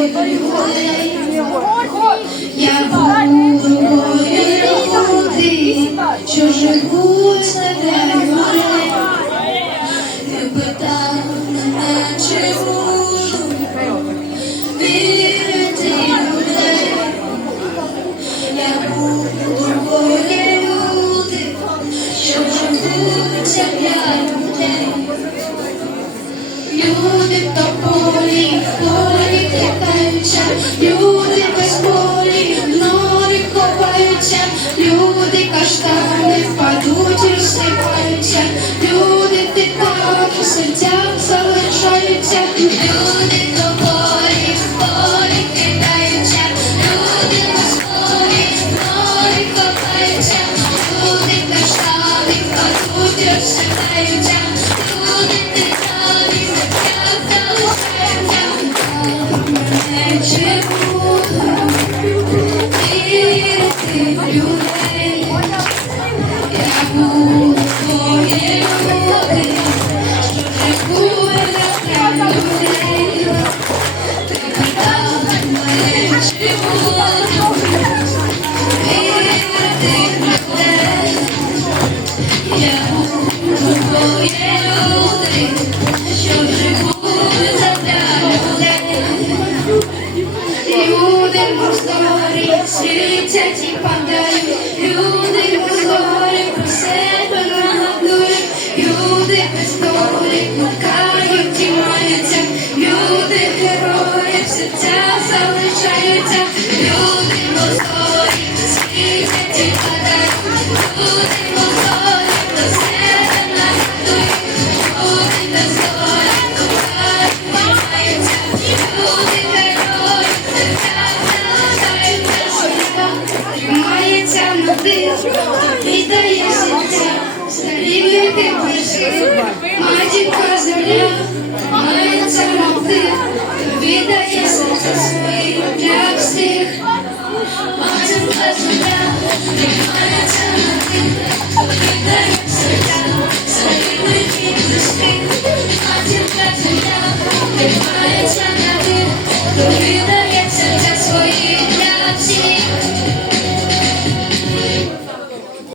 Я буду люди, що живуть на людей. Ти питав мене, чи можу вірити людей. Я буду двоє люди, що живуть для людей. Люди в тополі, люди без полі, в норі ховаються, люди каштани впадуть розсипаються, люди тиках у серцях залишаються, люди в тополі, в кидаються, люди без в норі люди каштани впадуть люди, просто горять, світять і падають, люди залишаються, люди просторі світять і падають, люди просторі про себе нагадують, люди без долі блукають і маються, люди герої в серцях залишаються, тримається на віддає серця, старі віки пиши, матінка зоря, зоря, тримається